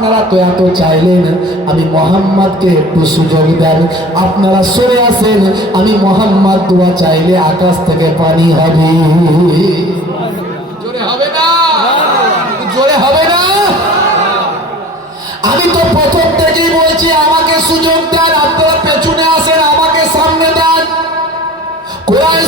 আপনারা তো এত চাইলেন, আমি মোহাম্মদকে একটু সুযোগ দেন। আপনারা সরে আসেন, আমি মোহাম্মদ দোয়া চাইলে আকাশ থেকে পানি হবে। আমাকে সুযোগ দেন, আপনারা পেছনে আসেন, আমাকে সামনে দেন। কোরআশদের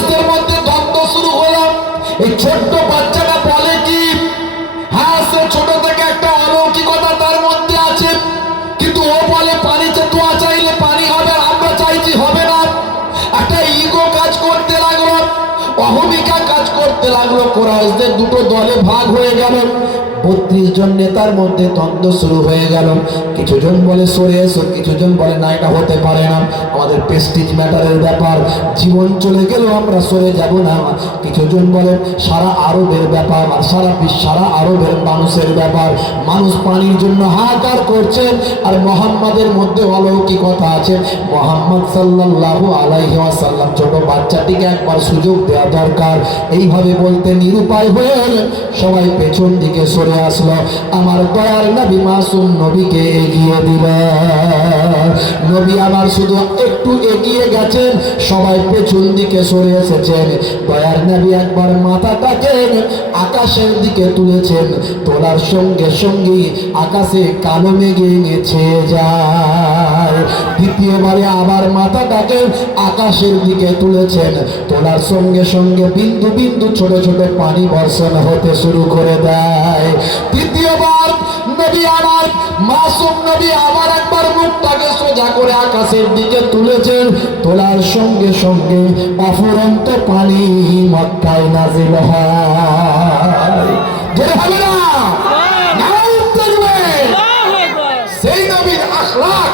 অহমিকা কাজ করতে লাগল কোরআশদের দুটো দলে ভাগ হয়ে গেল। বত্রিশ জন নেতার মধ্যে দ্বন্দ্ব শুরু হয়ে গেল। কিছুজন বলে সরে এসো, কিছুজন বলে না, এটা হতে পারে না। আমাদের প্রেস্টিজ ম্যাটারের ব্যাপার। জীবন চলে গেল আমরা সরে যাব না। কিছুজন বলে সারা আরবের ব্যাপার আর সারা সারা আরবের মানুষের ব্যাপার। মানুষ পানির জন্য হাহাকার করছেন আর মোহাম্মদের মধ্যে অলৌকিকতা আছে। মোহাম্মদ সাল্লাল্লাহু আলাইহি ওয়াসাল্লাম ছোট বাচ্চাটিকে একবার সুযোগ দেওয়া দরকার। এইভাবে বলতে নিরুপায় হয়ে সবাই পেছন দিকে সরে আসলো, আমার দয়াল নবী মাসুম নবীকে এগিয়ে দিল। নবী আমার শুধু একটু এগিয়ে গেছেন, সবাই পেছন দিকে সরে এসেছেন। দয়ার নবী একবার মাথাটাকে আকাশের দিকে তুলেছেন, তোলার সঙ্গে সঙ্গে আকাশে কালো মেঘে গেছে যায়। দ্বিতীয়বারে আবার মাথাটাকে আকাশের দিকে তুলেছেন। তোলার সঙ্গে সঙ্গে বিন্দু বিন্দু ছোট ছোট পানি বর্ষণ হতে শুরু করে দেয়। তৃতীয়বার নবী আমার মাসুম নবী আবার একবার মুখটাকে সোজা করে আকাশের দিকে তুলেছেন। তোলার সঙ্গে সঙ্গে অফুরন্ত পানি মক্কায় নাজিল হয়। সেই নবীর আখলাক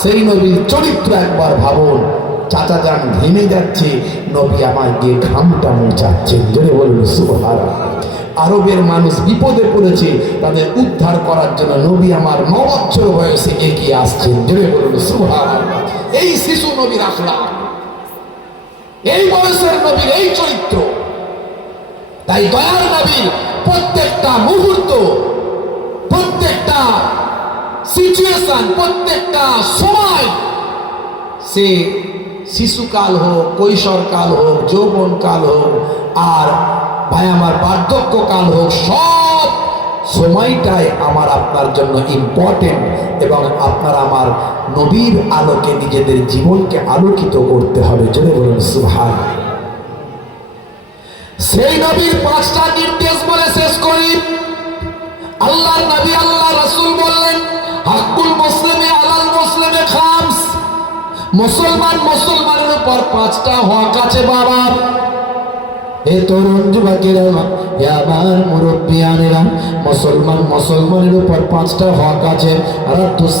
সেই নবীর চরিত্র একবার ভাবুন। চাচা যান ঘেমে যাচ্ছে, নবী আমার গিয়ে ঘামটা মোচাচ্ছেন জোরে বলুন সুবহান আরবের মানুষ বিপদে পড়েছে, তাদের উদ্ধার করার জন্য নবী আমার ন বছর বয়সে এগিয়ে আসছেন। জোরে বলুন সুবহান এই শিশু নবীর আখলাক এই বয়সের নবীর এই চরিত্র। তাই দয়ার নবীর প্রত্যেকটা মুহূর্ত, প্রত্যেকটা সিচুয়েশন প্রত্যেকটা সময় সে শিশুকাল হোক, কৈশোরকাল হোক, যৌবনকাল হোক, আর ভাই আমার বার্ধক্যকাল হোক, সব সময়টাই আমার আপনার জন্য ইম্পর্টেন্ট এবং আপনার আমার নবীর আলোকে নিজেদের জীবনকে আলোকিত করতে হবে। জোরে বলুন সুহান সেই নবীর পাঁচটা নির্দেশ বলে শেষ করি। আল্লাহ নবী আল্লাহ মুসলমান মুসলমানের উপর পাঁচটা হক আছে বাবা। এ তরুণ যুবকেরা আমার মুরব্বিয়ানেরা, মুসলমান মুসলমানের উপর পাঁচটা হক আছে।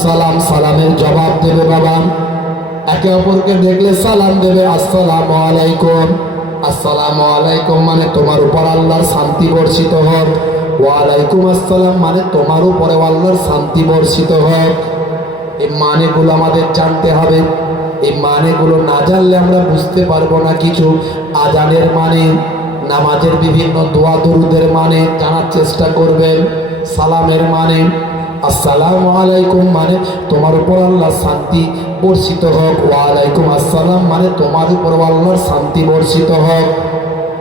সালাম, সালামের জবাব দেবে বাবা। একে অপরকে দেখলে সালাম দেবে, আসসালাম আলাইকুম। আসসালাম আলাইকুম মানে তোমার উপর আল্লাহর শান্তি বর্ষিত হোক। ওয়ালাইকুম আসসালাম মানে তোমার উপরে আল্লাহর শান্তি বর্ষিত হোক। এই মানেগুলো আমাদের জানতে হবে। এই মানেগুলো না জানলে আমরা বুঝতে পারব না কিছু। আজানের মানে নামাজের বিভিন্ন দোয়া দরুদের মানে জানার চেষ্টা করবেন। সালামের মানে আসসালামু আলাইকুম মানে তোমার উপর আল্লাহ শান্তি বর্ষিত হোক। ওয়ালাইকুম আসসালাম মানে তোমার উপর আল্লাহর শান্তি বর্ষিত হোক।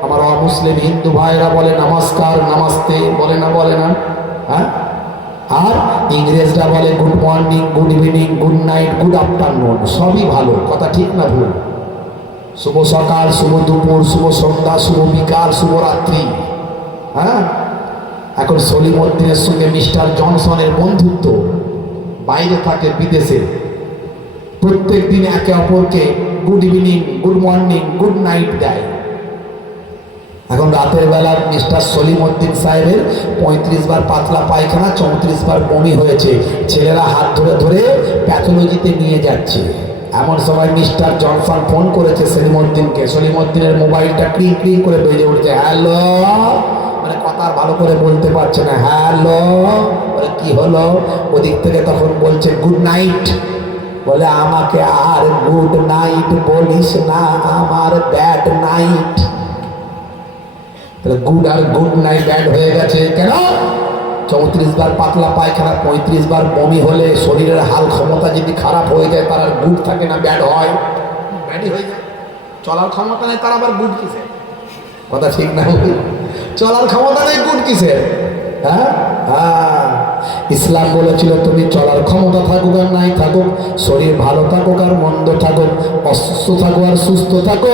আমার অমুসলিম হিন্দু ভাইরা বলে, নমস্কার, নমস্তে। বলে না বলে না। হ্যাঁ? আর ইংরেজরা বলে, good morning, good evening, good night, good afternoon. সবই ভালো, কথা ঠিক না ভুল? শুভ সকাল, শুভ দুপুর, শুভ সন্ধ্যা, শুভ বিকাল, শুভ রাত্রি। হ্যাঁ? এখন সলিমুদ্দিনের সঙ্গে মিস্টার জনসনের বন্ধুত্ব বাইরে থাকে বিদেশে। প্রত্যেক দিন একে অপরকে good evening, good morning, good night দেয়। এখন রাতের বেলা মিস্টার সলিমউদ্দিন সাহেবের পঁয়ত্রিশ বার পাতলা পায়খানা, চৌত্রিশ বার বমি হয়েছে। ছেলেরা হাত ধরে ধরে প্যাথোলজিতে নিয়ে যাচ্ছে। এমন সময় মিস্টার জনসন ফোন করেছে সলিমউদ্দিনকে। সলিমউদ্দিনের মোবাইলটা ক্রিং ক্রিং করে বেজে উঠছে। হ্যালো? মানে কথা ভালো করে বলতে পারছে না। হ্যালো? বলে, কি হলো? ওদিক থেকে তখন বলছে, গুড নাইট। বলে, আমাকে আর গুড নাইট বলিস না। আমার ব্যাড নাইট। তাহলে গুড আর গুড নাই ব্যাড হয়ে গেছে। কেন? চৌত্রিশ বার পাতলা পায়খানা পঁয়ত্রিশ বার বমি হলে শরীরের হাল ক্ষমতা যদি খারাপ হয়ে যায় তার আর গুড থাকে না ব্যাড হয়। ব্যাডই হয়ে যায়। চলার ক্ষমতা নেই তার আবার গুড কিসে কথা ঠিক না? চলার ক্ষমতা নেই গুড কিসে হ্যাঁ? হ্যাঁ। ইসলাম বলেছিল, তুমি চলার ক্ষমতা থাকুক আর নাই থাকুক, শরীর ভালো থাকুক আর মন্দ থাকুক, অসুস্থ থাকো আর সুস্থ থাকো,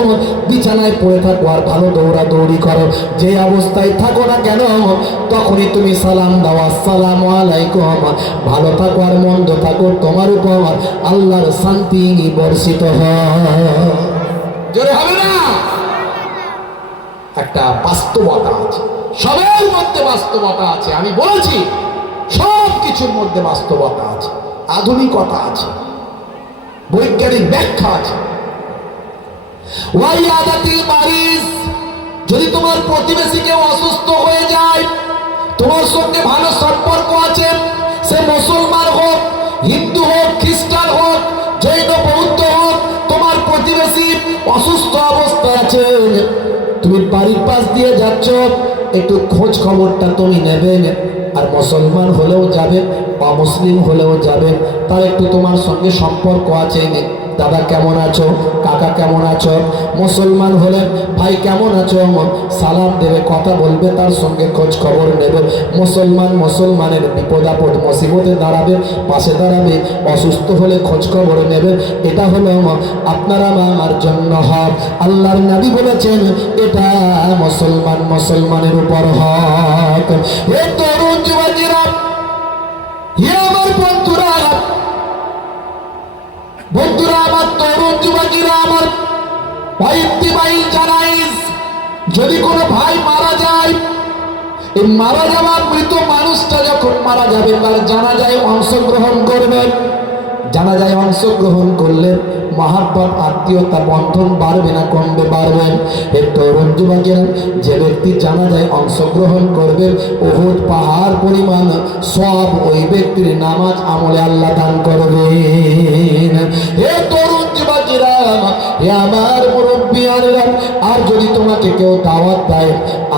বিছানায় পড়ে থাকো আর ভালো দৌড়াদৌড়ি করো, যে অবস্থায় থাকো না কেন, তখনই তুমি সালাম দাও, আসসালাম আলাইকুম, ভালো থাকো আর মন্দ থাকো তোমার উপর, আল্লাহর শান্তি বর্ষিত হবে না? একটা বাস্তবতা আছে, সবের মধ্যে বাস্তবতা আছে, আমি বলেছি সব কিছুর মধ্যে বাস্তবতা আছে, আধুনিকতা আছে, বৈজ্ঞানিক ব্যাখ্যা আছে। মারিজ যদি তোমার প্রতিবেশী কেউ অসুস্থ হয়ে যায়, তোমার সঙ্গে ভালো সম্পর্ক আছে, সে মুসলমান হোক, হিন্দু হোক, খ্রিস্টান হোক, জৈন, বৌদ্ধ হোক, তোমার প্রতিবেশী অসুস্থ অবস্থায় আছে, তুমি বাড়ির পাশ দিয়ে যাচ্ছ, একটু খোঁজ খবরটা তুমি নেবেন আর মুসলমান হলেও যাবে বা মুসলিম হলেও যাবে, তার একটু তোমার সঙ্গে সম্পর্ক আছে। দাদা কেমন আছো? কাকা কেমন আছো? মুসলমান হলে ভাই কেমন আছো? সালাম দেবে, কথা বলবে, তার সঙ্গে খোঁজ খবর নেবে। মুসলমান মুসলমানের বিপদ আপদ, মুসিবতে দাঁড়াবে, পাশে দাঁড়াবে, অসুস্থ হলে খোঁজ খবর নেবে। এটা হলো আপনারা আমার জন্য হক। আল্লাহর নবী বলেছেন, এটা মুসলমান মুসলমানের উপর হক। এ তরুণ যুবকেরা হে আমার বন্ধুরা বন্ধুরা আমার তরুণ যুবকেরা আমার ভাই ইত্তিবাই জানাইস যদি কোনো ভাই মারা যায়, এই মারা যাওয়া মৃত মানুষটা যখন মারা যাবে, তার জানা যায় অংশগ্রহণ করবেন। জানা যায় অংশগ্রহণ করলে মহাব্বত, আত্মীয়তা, বন্ধন বাড়বে না, কমবে, বাড়বে। এর তরুণ যুবকেরা যে ব্যক্তি জানা যায় অংশগ্রহণ করবে বহুত পাহাড় পরিমাণ সব ওই ব্যক্তির নামাজ আমলে আল্লাহ দান করবেন। হে তরুণ যুবকেরা, হে আমার মুরব্বিয়ানেরা, আর যদি তোমাকে কেউ দাওয়াত দেয়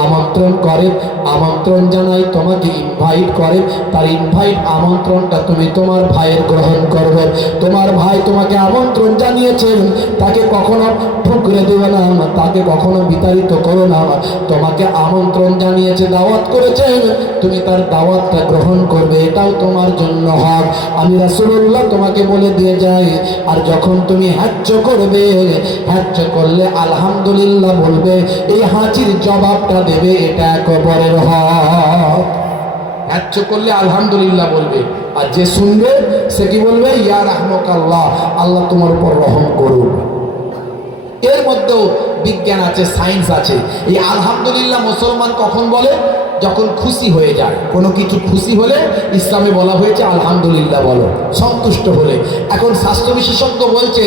আমন্ত্রণ করে, আমন্ত্রণ জানাই তোমাকে ইনভাইট করে। তার ইনভাইট আমন্ত্রণটা তুমি তোমার ভাইয়ের গ্রহণ করবে। তোমার ভাই তোমাকে আমন্ত্রণ জানিয়েছেন তাকে কখনো ঠুকরে দেবে না, তাকে কখনো বিতাড়িত করো না। তোমাকে আমন্ত্রণ জানিয়েছে, দাওয়াত করেছেন তুমি তার দাওয়াতটা গ্রহণ করবে, এটাও তোমার জন্য হক। আমি রাসূলুল্লাহ তোমাকে বলে দিয়ে যাই, আর যখন তুমি হ্যাচ্য করবে হ্যাচ্য করলে আলহামদুলিল্লাহ বলবে, এই হাঁচির জবাবটা দেবে এটা একবারের হক। করলে আলহামদুলিল্লাহ বলবে। আর যে শুনবে, সে কি বলবে? ইয়া রাহমক আল্লাহ আল্লাহ তোমার উপর রহম করুন এর মধ্যেও বিজ্ঞান আছে, সায়েন্স আছে। এই আলহামদুলিল্লাহ মুসলমান কখন বলে? যখন খুশি হয়ে যায়। কোনো কিছু খুশি হলে ইসলামে বলা হয়েছে, আলহামদুলিল্লাহ বলো। সন্তুষ্ট হলে। এখন স্বাস্থ্য বিশেষজ্ঞ বলছে,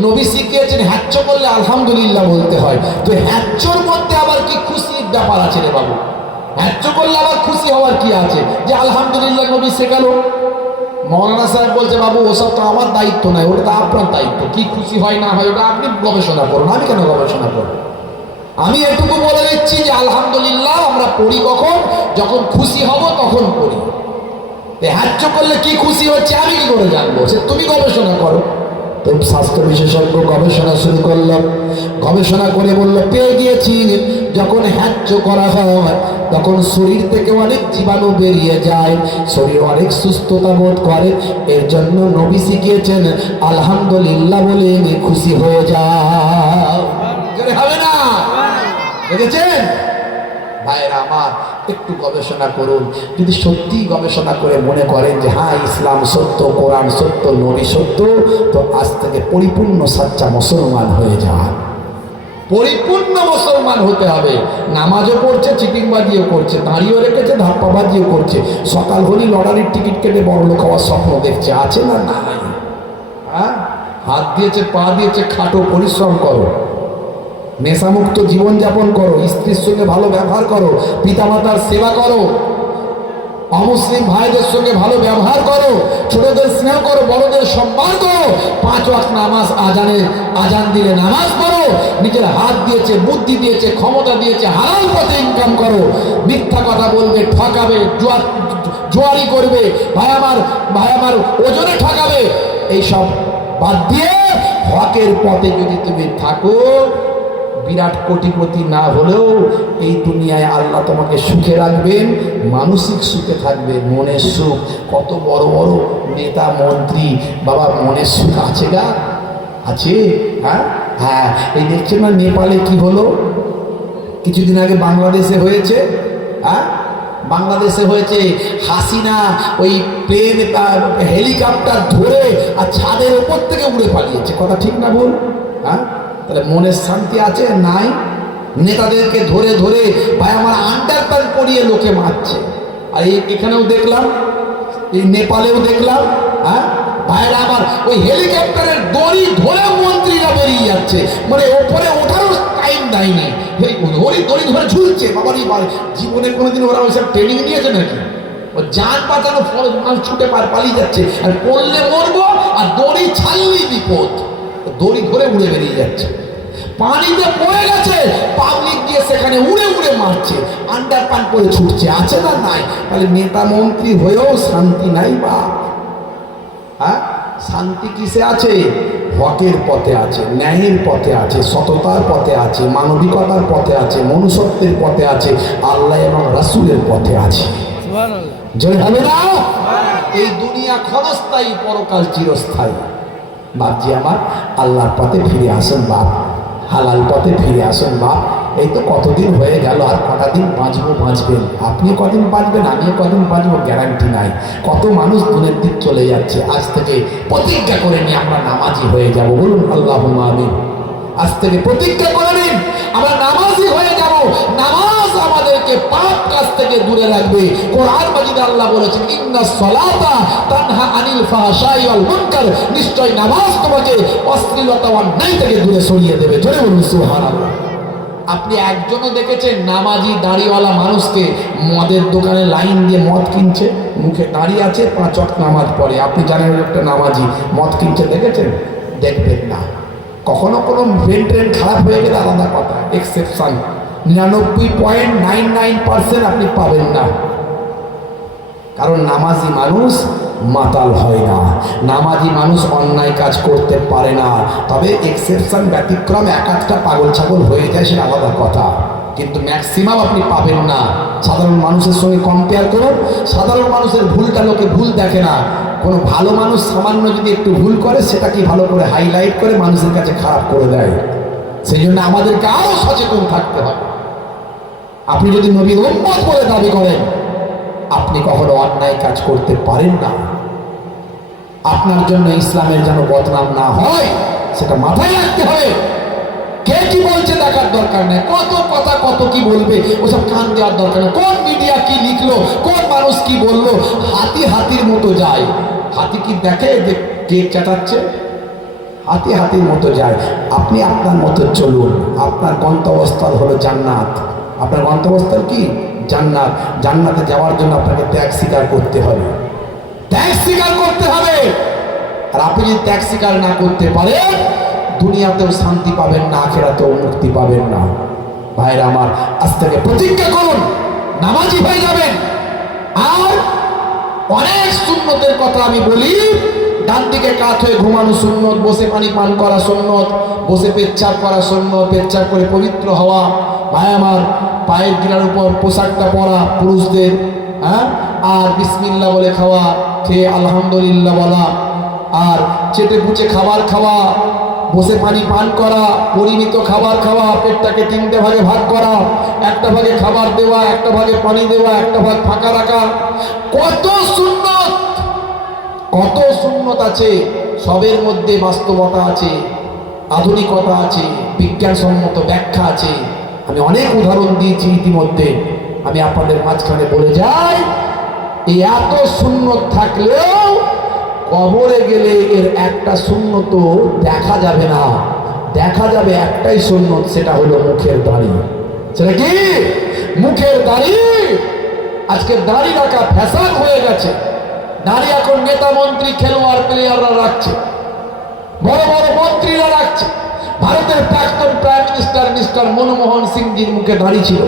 নবী শিখিয়েছেন হ্যাচ্চ করলে আলহামদুলিল্লাহ বলতে হয়। তো হ্যাচ্চর মধ্যে আবার কি খুশির ব্যাপার আছে রে বাবু। হ্যাচ্চ করলে আবার খুশি হওয়ার কি আছে? যে আলহামদুলিল্লাহ নবী শেখালো মৌলানা সাহেব বলছে, বাবু, ওসব তো আমার দায়িত্ব নাই ওটা তো আপনার দায়িত্ব। কি খুশি হয় না হয়, ওটা আপনি গবেষণা করুন। আমি কেন গবেষণা করব? আমি এটুকু বলে দিচ্ছি যে, আলহামদুলিল্লাহ, আমরা পড়ি কখন? যখন খুশি হব তখন পড়ি। হ্যাচ্য করলে কি খুশি হচ্ছে, আমি কি করে জানব? সে তুমি গবেষণা করো। তো স্বাস্থ্য বিশেষজ্ঞ গবেষণা শুরু করলাম গবেষণা করে বলল, পেয়ে গিয়েছি। যখন হ্যাচ্য করা হয়, তখন শরীর থেকে অনেক জীবাণু বেরিয়ে যায়। শরীর অনেক সুস্থতা বোধ করে। এর জন্য নবী শিখিয়েছেন, আলহামদুলিল্লাহ বলে খুশি হয়ে যাও। হবে না? দেখেছেন? ভাইয়েরা আমার, একটু গবেষণা করুন। যদি সত্যি গবেষণা করে মনে করেন যে হ্যাঁ ইসলাম সত্য, কোরআন সত্য, নবী সত্য, তো আজ থেকে পরিপূর্ণ সাচ্চা মুসলমান হয়ে যান। পরিপূর্ণ মুসলমান হতে হবে। নামাজও পড়ছে চিটিংবাজিও করছে, দাঁড়িয়েও রেখেছে ধাপ্পাবাজিও করছে। সকাল হলেই লটারির টিকিট কেটে বড় লোক হওয়ার স্বপ্ন দেখছে। আছে না নাই? হ্যাঁ? হাত দিয়েছে, পা দিয়েছে, খাটো পরিশ্রম করো। নেশামুক্ত জীবনযাপন করো। স্ত্রীর সঙ্গে ভালো ব্যবহার করো। পিতামাতার সেবা করো। অমুসলিম ভাইদের সঙ্গে ভালো ব্যবহার করো, ছোটদের স্নেহ করো, বড়দের সম্মান করো। পাঁচ ওয়াক্ত নামাজ আজানে, আজান দিলে নামাজ পড়ো, নিজের হাত দিয়েছে, বুদ্ধি দিয়েছে, ক্ষমতা দিয়েছে হারাল পথে ইনকাম করো। মিথ্যা কথা বলবে, ঠকাবে, জুয়া জোয়ারি করবে, ভাই আমার ভাই আমার ওজনে ঠকাবে। এইসব বাদ দিয়ে হকের পথে যদি তুমি থাকো বিরাট কোটিপতি না হলেও এই দুনিয়ায় আল্লাহ তোমাকে সুখে রাখবেন, মানসিক সুখে থাকবে মনের সুখ। কত বড় বড় নেতা, মন্ত্রী, বাবা, মনের সুখ আছে গা? আছে? হ্যাঁ? হ্যাঁ। এই দেখছেন না, নেপালে কি হলো? কিছুদিন আগে বাংলাদেশে হয়েছে হ্যাঁ? বাংলাদেশে হয়েছে হাসিনা ওই প্লেন হেলিকপ্টার ধরে আর ছাদের ওপর থেকে উড়ে পালিয়েছে। কথা ঠিক না বল হ্যাঁ? তাহলে মনের শান্তি আছে? নাই। নেতাদেরকে ধরে ধরে ভাই, আমার আন্ডার প্যান্ট পরিয়ে লোকে মারছে। আর এই এখানেও দেখলাম, এই নেপালেও দেখলাম হ্যাঁ? ভাইরা আমার ওই হেলিকপ্টারের দড়ি ধরে মন্ত্রীরা বেরিয়ে যাচ্ছে। মানে ওপরে ওঠারও টাইম দেয়নি এই দড়ি দড়ি ধরে ঝুলছে। বাবারই বাড়ি জীবনে কোনোদিন ওরা ওইসব ট্রেনিং নিয়েছে নাকি? ও যান বাঁচানো ফরজ মানুষ ছুটে পার পালিয়ে যাচ্ছে। আর পড়লে মরবো, আর দড়ি ছাড়লেই বিপদ। দড়ি ধরে উড়ে বেরিয়ে যাচ্ছে। পানিতে পড়ে গেছে পাবলিক গিয়ে সেখানে উড়ে উড়ে মারছে আন্ডার পান করে ছুটছে আছে না নাই? তাহলে নেতা মন্ত্রী হয়েও শান্তি নাই বা? হ্যাঁ? শান্তি কিসে আছে? হকের পথে আছে ন্যায়ের পথে আছে সততার পথে আছে মানবিকতার পথে আছে মনুষ্যত্বের পথে আছে আল্লাহ এবং রাসুলের পথে আছে। জয় হবে না? এই দুনিয়া ক্ষণস্থায়ী পরকাল চিরস্থায়ী। বাপজি আমার, আল্লাহর পথে ফিরে আসুন বাপ, হালাল পথে ফিরে আসুন বাপ। এই তো কতদিন হয়ে গেল আর কটা দিন বাঁচবো, বাঁচবেন? আপনিও কদিন বাঁচবেন, আমিও কদিন বাঁচবো, গ্যারান্টি নাই। কত মানুষ দূরের দিক চলে যাচ্ছে, আজ থেকে প্রতিজ্ঞা করে নিয়ে আমরা নামাজি হয়ে যাব, বলুন আল্লাহ আমিন। আজ থেকে প্রতিজ্ঞা করে নিন, আমরা নামাজি হয়ে যাব, নামাজ আমাদেরকে পাপ কাজ থেকে দূরে রাখবে। কোরআন মাজিদে আল্লাহ বলেছেন, ইন্না সলাতা তানহা আনিল ফাহশাই ওয়াল মুনকার। নিশ্চয় নামাজ তোমাকে অশ্লীলতা ও অন্যায় থেকে দূরে সরিয়ে দেবে। জোরে বলুন, সুবহানাল্লাহ। আপনি একজনও দেখেছেন নামাজি দাড়িওয়ালা মানুষকে মদের দোকানে লাইন দিয়ে মদ কিনছে? মুখে দাঁড়িয়ে আছে, পাঁচ ওয়াক্ত নামাজ পড়ে। আপনি জানেন একটা নামাজি মদ কিনছে, দেখেছেন? দেখবেন না। কখনো কোনো ব্রেন ট্রেন খারাপ হয়ে গেলে আলাদা কথা এক্সেপশন নিরানব্বই পয়েন্ট নাইন নাইন পার্সেন্ট আপনি পাবেন না। কারণ নামাজি মানুষ মাতাল হয় না। নামাজি মানুষ অন্যায় কাজ করতে পারে না। তবে এক্সেপশন ব্যতিক্রম, এক একটা পাগল ছাগল হয়ে যায় সেটা আলাদা কথা। কিন্তু ম্যাক্সিমাম আপনি পাবেন না। সাধারণ মানুষের সঙ্গে কম্পেয়ার করুন। সাধারণ মানুষের ভুলটা লোকে ভুল দেখে না। কোনো ভালো মানুষ সামান্য যদি একটু ভুল করে সেটাকে ভালো করে হাইলাইট করে মানুষের কাছে খারাপ করে দেয়? সেই জন্য আমাদেরকে আরও সচেতন থাকতে হবে। আপনি যদি নবীর উম্মত বলে দাবি করেন, আপনি কখনো অন্যায় কাজ করতে পারেন না। আপনার জন্য ইসলামের যেন বদনাম না হয়, সেটা মাথায় রাখতে হবে। কে কি বলছে দেখার দরকার নেই। কত কথা কত কি বলবে, ওসব কান দেওয়ার দরকার নেই। কোন মিডিয়া কি লিখলো, কোন মানুষ কি বলল, হাতি হাতির মতো যায়। হাতি কি দেখে যে কে চেটাচ্ছে হাতি হাতির মতো যায়। আপনি আপনার মতো চলুন। আপনার গন্তব্যস্থল হলো জান্নাত। আপনার গন্তব্যস্থল কি? জান্নাত। জান্নাতে যাওয়ার জন্য আপনাকে ত্যাগ স্বীকার করতে হবে। ত্যাগ স্বীকার করতে হবে। আর আপনি যদি ত্যাগ স্বীকার না করতে পারেন, দুনিয়াতেও শান্তি পাবেন না, আখেরাতেও মুক্তি পাবেন না। ভাইরা আমার, আজ থেকে প্রতিজ্ঞা করুন, নামাজি হয়ে যাবেন। আর অনেক সুন্নতের কথা আমি বলি। ডান দিকে কাত হয়ে ঘুমানো সুন্নত, বসে পানি পান করা সুন্নত, বসে পেচ্ছাপ করা সুন্নত, পেচ্ছাপ করে পবিত্র হওয়া। ভাই আমার পায়ের গিরার উপর পোশাকটা পরা পুরুষদের হ্যাঁ? আর বিসমিল্লা বলে খাওয়া, খেয়ে আলহামদুলিল্লাহ বলা। আর চেটে পুচে খাবার খাওয়া, বসে পানি পান করা, পরিমিত খাবার খাওয়া, পেটটাকে তিনটে ভাগে ভাগ করা, একটা ভাগে খাবার দেওয়া, একটা ভাগে পানি দেওয়া, একটা ভাগ ফাঁকা রাখা। কত সুন্নত! কত সুন্নত আছে, সবের মধ্যে বাস্তবতা আছে, আধুনিকতা আছে, বিজ্ঞানসম্মত ব্যাখ্যা আছে। আমি অনেক উদাহরণ দিয়েছি ইতিমধ্যে। আমি আপনাদের মাঝখানে বলে যাই, এই এত সুন্নত থাকলেও কবরে গেলে এর একটা সুন্নত দেখা যাবে না। দেখা যাবে একটাই সুন্নত, সেটা হলো মুখের দাড়ি। সেটা কি? মুখের দাড়ি। আজকে দাড়ি রাখা ফ্যাশন হয়ে গেছে। দাড়ি এখন নেতা মন্ত্রী, খেলোয়াড় প্লেয়াররা রাখছে। বড় বড় মন্ত্রীরা রাখছে। ভারতের প্রাক্তন প্রাইম মিনিস্টার মিস্টার মনমোহন সিংজির মুখে দাড়ি ছিল।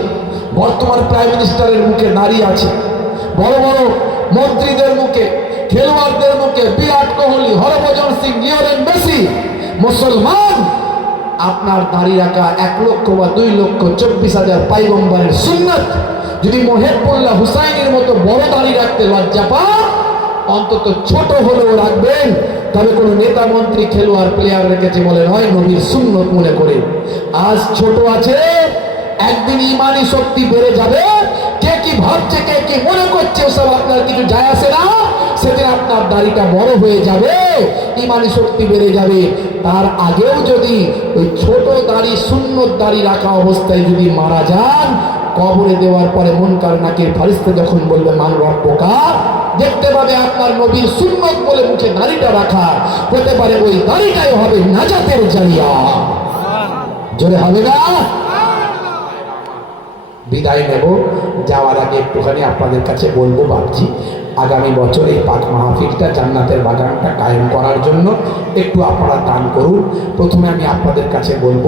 বর্তমান প্রাইম মিনিস্টারের মুখে দাড়ি আছে। বড় বড় মন্ত্রীদের মুখে, খেলোয়াড়দের মুখে বিরাট কোহলি, হরভজন সিং লিওরেন মেসি, মুসলমান। আপনার দাড়ি রাখা এক লক্ষ বা দুই লক্ষ চব্বিশ হাজার পাইগম্বরের সুন্নত। যদি মোহেবুল্লাহ হুসাইনের মতো বড় দাড়ি রাখতে লজ্জা পান, অন্তত ছোট হলেও রাখবেন। তবে কোনো নেতা মন্ত্রী খেলোয়াড় প্লেয়ার রেখেছে বলে নয়, নবীর সুন্নত মনে করে। আজ ছোট আছে, একদিন ইমানি শক্তি বেড়ে যাবে। কে কি ভাবছে, কে কি মনে করছে ওসব আপনার কিছু যায় আসে না। সেদিন আপনার দাড়িটা বড় হয়ে যাবে, ইমানি শক্তি বেড়ে যাবে। তার আগেও যদি ওই ছোট দাড়ি শূন্য দাড়ি রাখা অবস্থায় যদি মারা যান, কবরে দেওয়ার পরে মন কার নাকের ফারিস্তে যখন বলবে, মান রব্বকা দেখতে পাবে আপনার নবীর সুন্নত বলে মুখে দাড়িটা রাখা। হতে পারে ওই দাড়িটাই হবে নাজাতের জারিয়া। জোরে হবে না? বিদায় নেব। যাওয়ার আগে একটুখানি আপনাদের কাছে বলব ভাবছি, আগামী বছর এই পাক মাহফিলটা জান্নাতের বাগানটা কায়েম করার জন্য একটু আপনারা দান করুন। প্রথমে আমি আপনাদের কাছে বলব,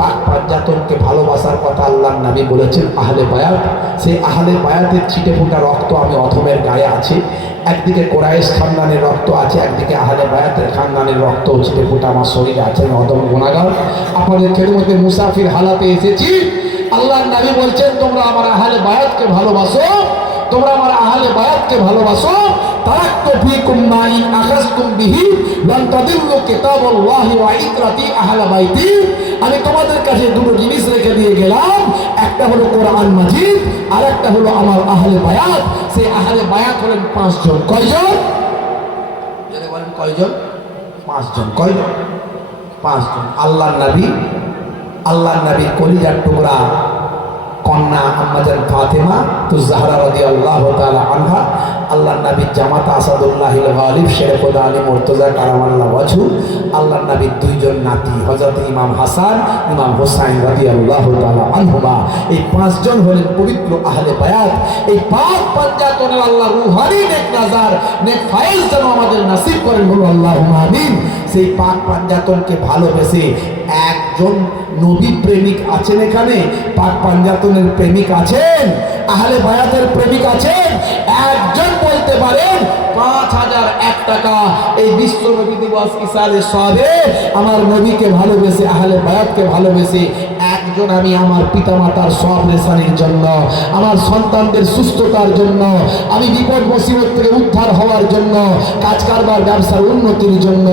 পাক পাঞ্জাতনকে ভালোবাসার কথা আল্লাহর নামে বলেছেন, আহলে বায়াত। সেই আহলে বায়াতের ছিটে ফোটা রক্ত আমি অথমের গায়ে আছে। একদিকে কোরাইশ খানদানের রক্ত আছে, একদিকে আহলে বায়াতের খানদানের রক্ত ছিটে ফোটা আমার শরীরে আছে অদম গুণাগার। আপনাদের খেদমতে মুসাফির হালাতে এসেছি। আল্লাহ নবী বলছেন, তোমরা আমার আহলে বায়াতকে ভালোবাসো, তোমরা আমার আহলে বায়াতকে ভালোবাসো। তারাক্তু ফীকুম মা ইন আখাযতুম বিহি লান তাদিল্লু কিতাবাল্লাহি ওয়া ইকরাতি আহলে বাইতি। আমি তোমাদের কাছে দুটো জিনিস রেখে দিয়ে গেলাম। একটা হলো কোরআন মাজিদ আর একটা হলো আমার আহলে বায়াত। সেই আহলে বায়াত হলেন পাঁচজন। কয়জন? জেনে বলেন, কয়জন? পাঁচজন। কয়জন? পাঁচজন। আল্লাহ নবী আল্লাহ নবী কলিজার টুকরা কন্যা আম্মাজান ফাতেমা তো জাহরা রদি আল্লাহ তালা আনহা আল্লাহ নবীর জামাতা আসাদুল্লাহ গালিব শেরফুল আলী, মোর্তজা কারামাল্লা ওয়াজু আল্লাহ নবীর দুইজন নাতি হজরত ইমাম হাসান, ইমাম হোসাইন রদি আল্লাহ তালা আনহুমা। এই পাঁচজন হলেন পবিত্র আহলে বায়াত। এই পাক পাঞ্জাতনের আল্লাহ রুহানি, নেক নাজার, নেক ফাইজ যেন আমাদের নাসিব করেন বলো আল্লাহ সেই পাক পাঞ্জাতনকে ভালোবেসে একজন নবী প্রেমিক আছেন এখানে? পাক পাঞ্জাতনের প্রেমিক আছেন? আহলে বায়াতের প্রেমিক আছেন? একজন বলতে পারেন, পাঁচ হাজার এক টাকা। এই বিশ্ব নবী দিবস ইসালে সবে। আমার নবীকে ভালোবেসে, আহলে বায়াতকে ভালোবেসে একজন আমি আমার পিতামাতার সব রেশানির জন্য, আমার সন্তানদের সুস্থতার জন্য, আমি বিপদ মুসিবত থেকে উদ্ধার হওয়ার জন্য, কাজ কারবার ব্যবসার উন্নতির জন্য,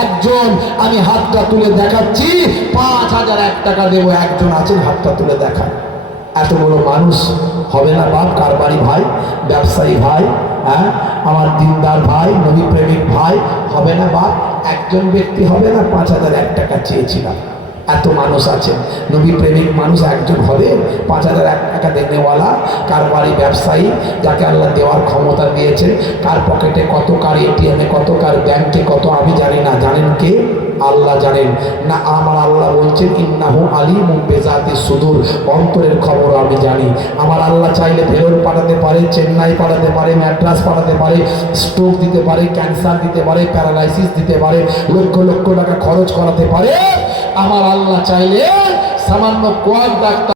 একজন আমি হাতটা তুলে দেখাচ্ছি, পাঁচ হাজার এক টাকা দেবো, একজন আছেন হাতটা তুলে দেখায় এত বড় মানুষ হবে না বাপ, কারবারি ভাই, ব্যবসায়ী ভাই হ্যাঁ? আমার দিনদার ভাই নবী প্রেমিক ভাই, হবে না বাপ, একজন ব্যক্তি হবে না, পাঁচ হাজার এক টাকা চেয়েছিলাম। এত মানুষ আছে। নবী প্রেমিক মানুষ একজন হবে, পাঁচ হাজার এক টাকা দেনেওয়ালা কার বাড়ি ব্যবসায়ী, যাকে আল্লাহ দেওয়ার ক্ষমতা দিয়েছে কার পকেটে কত কার এটিএমে কত কার ব্যাংকে কত আমি জানি না। জানেন কে? আল্লাহ জানেন। না, আমার আল্লাহ বলছেন, ইন্নাহু আলী বেজাতি সুদূর। অন্তরের খবর আমি জানি। আমার আল্লাহ চাইলে ভেলোর পাঠাতে পারে, চেন্নাই পাঠাতে পারে, ম্যাড্রাস পাঠাতে পারে, স্ট্রোক দিতে পারে, ক্যান্সার দিতে পারে, প্যারালাইসিস দিতে পারে, লক্ষ লক্ষ টাকা খরচ করাতে পারে। আমার আল্লাহ চাইলে সামান্য কোয়ার ডাক্তার